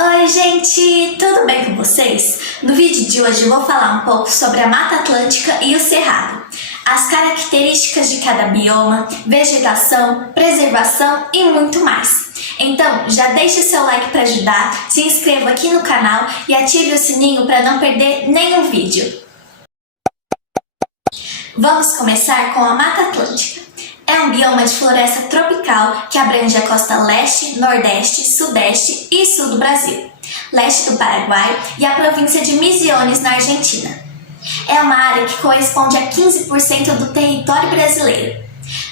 Oi gente, tudo bem com vocês? No vídeo de hoje eu vou falar um pouco sobre a Mata Atlântica e o Cerrado, as características de cada bioma, vegetação, preservação e muito mais. Então já deixe seu like para ajudar, se inscreva aqui no canal e ative o sininho para não perder nenhum vídeo. Vamos começar com a Mata Atlântica. É um bioma de floresta tropical que abrange a costa leste, nordeste, sudeste e sul do Brasil, leste do Paraguai e a província de Misiones, na Argentina. É uma área que corresponde a 15% do território brasileiro.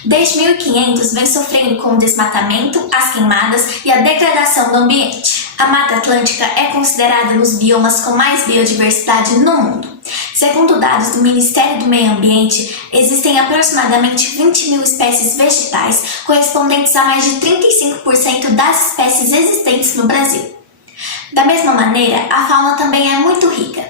Desde 1500 vem sofrendo com o desmatamento, as queimadas e a degradação do ambiente. A Mata Atlântica é considerada um dos biomas com mais biodiversidade no mundo. Segundo dados do Ministério do Meio Ambiente, existem aproximadamente 20 mil espécies vegetais, correspondentes a mais de 35% das espécies existentes no Brasil. Da mesma maneira, a fauna também é muito rica.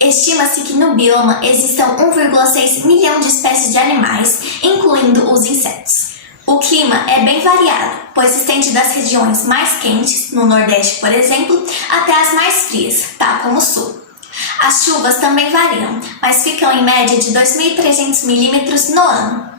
Estima-se que no bioma existam 1,6 milhão de espécies de animais, incluindo os insetos. O clima é bem variado, pois se estende das regiões mais quentes, no Nordeste, por exemplo, até as mais frias, tal como o Sul. As chuvas também variam, mas ficam em média de 2.300 milímetros no ano.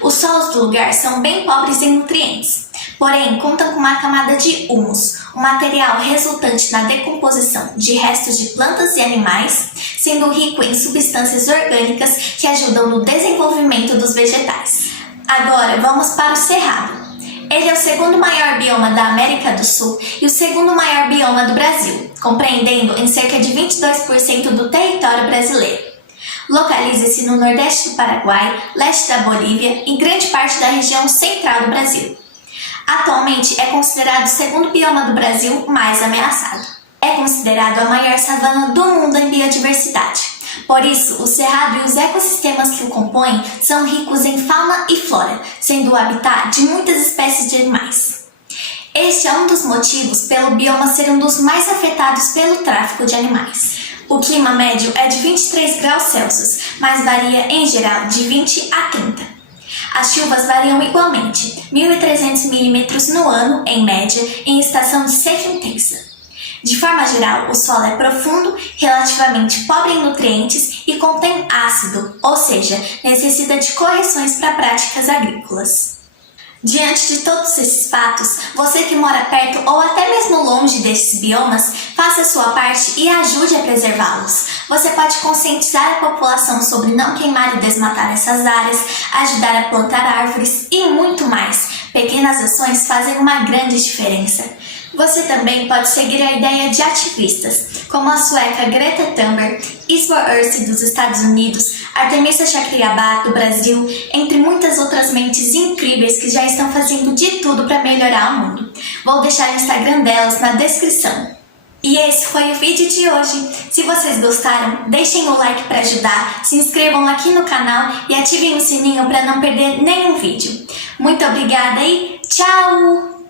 Os solos do lugar são bem pobres em nutrientes, porém contam com uma camada de humus, um material resultante na decomposição de restos de plantas e animais, sendo rico em substâncias orgânicas que ajudam no desenvolvimento dos vegetais. Agora vamos para o Cerrado. Ele é o segundo maior bioma da América do Sul e o segundo maior bioma do Brasil, compreendendo em cerca de 22% do território brasileiro. Localiza-se no nordeste do Paraguai, leste da Bolívia e grande parte da região central do Brasil. Atualmente é considerado o segundo bioma do Brasil mais ameaçado. É considerado a maior savana do mundo em biodiversidade. Por isso, o Cerrado e os ecossistemas que o compõem são ricos em fauna e flora, sendo o habitat de muitas espécies de animais. Este é um dos motivos pelo bioma ser um dos mais afetados pelo tráfico de animais. O clima médio é de 23 graus Celsius, mas varia em geral de 20 a 30. As chuvas variam igualmente, 1.300 milímetros no ano, em média, em estação de seca intensa. De forma geral, o solo é profundo, relativamente pobre em nutrientes e contém ácido, ou seja, necessita de correções para práticas agrícolas. Diante de todos esses fatos, você que mora perto ou até mesmo longe desses biomas, faça a sua parte e ajude a preservá-los. Você pode conscientizar a população sobre não queimar e desmatar essas áreas, ajudar a plantar árvores e muito mais. Pequenas ações fazem uma grande diferença. Você também pode seguir a ideia de ativistas, como a sueca Greta Thunberg, Isva Ursi dos Estados Unidos, Artemisia Chacriabá do Brasil, entre muitas outras mentes incríveis que já estão fazendo de tudo para melhorar o mundo. Vou deixar o Instagram delas na descrição. E esse foi o vídeo de hoje. Se vocês gostaram, deixem o like para ajudar, se inscrevam aqui no canal e ativem o sininho para não perder nenhum vídeo. Muito obrigada e tchau!